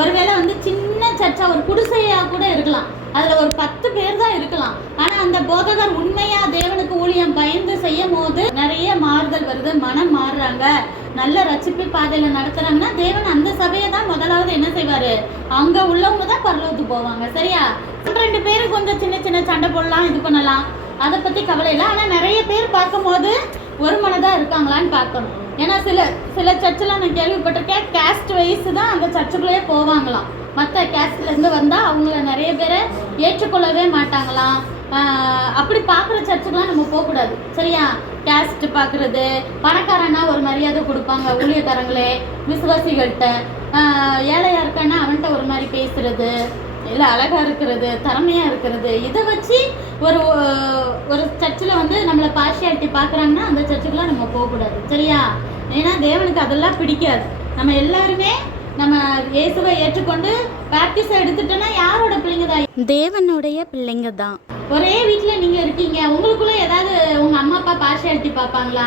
ஒருவேளை வந்து சின்ன சர்ச்சா ஒரு குடிசையாக கூட இருக்கலாம், அதில் ஒரு 10 பேர் தான் இருக்கலாம். ஆனால் அந்த போதகர் உண்மையாக தேவனுக்கு ஊழியம் பயந்து செய்யும் போது நிறைய மாறுதல் வருது, மனம் மாறுறாங்க, நல்ல ரட்சிப்பு பாதையில் நடத்துகிறாங்கன்னா தேவன் அந்த சபையை தான் முதலாவது என்ன செய்வார், அங்கே உள்ளவங்க தான் பரலோகத்துக்கு போவாங்க. சரியா? 2 பேர் கொஞ்சம் சின்ன சின்ன சண்டை போடலாம், இது பண்ணலாம், அதை பற்றி கவலை இல்லை. ஆனால் நிறைய பேர் பார்க்கும்போது ஒரு மனதாக இருக்காங்களான்னு பார்க்கணும். ஏன்னா சில சர்ச்செலாம் நான் கேள்விப்பட்டிருக்கேன், கேஸ்ட் வைஸ் தான் அந்த சர்ச்சுக்குள்ளேயே போவாங்களாம். மற்ற கேஸ்ட்லேருந்து வந்தால் அவங்கள நிறைய பேரை ஏற்றுக்கொள்ளவே மாட்டாங்களாம். அப்படி பார்க்குற சர்ச்சுக்கெலாம் நம்ம போகக்கூடாது. சரியா? கேஸ்ட் பார்க்குறது, பணக்காரனா ஒரு மரியாதை கொடுப்பாங்க ஊழியக்காரங்களே விசுவாசிகள்கிட்ட, ஏழையாக இருக்கான்னா அவன்கிட்ட ஒரு மாதிரி பேசுகிறது, இல்லை அழகாக இருக்கிறது, திறமையாக இருக்கிறது, இதை வச்சு ஒரு ஒரு சர்ச்சில் வந்து நம்மளை பார்ஷியாலிட்டி பார்க்குறாங்கன்னா அந்த சர்ச்சுக்கெலாம் நம்ம போகக்கூடாது. சரியா? ஏன்னா தேவனுக்கு அதெல்லாம் பிடிக்காது. நம்ம எல்லாருமே நம்ம இயேசுவை ஏற்றுக்கொண்டு பேப்டிசம் எடுத்துட்டோன்னா யாரோட பிள்ளைங்க தான்? தேவனுடைய பிள்ளைங்க தான். ஒரே வீட்டில் நீங்கள் இருக்கீங்க, உங்களுக்குள்ள ஏதாவது உங்கள் அம்மா அப்பா பார்ஷியாலிட்டி பார்ப்பாங்களா?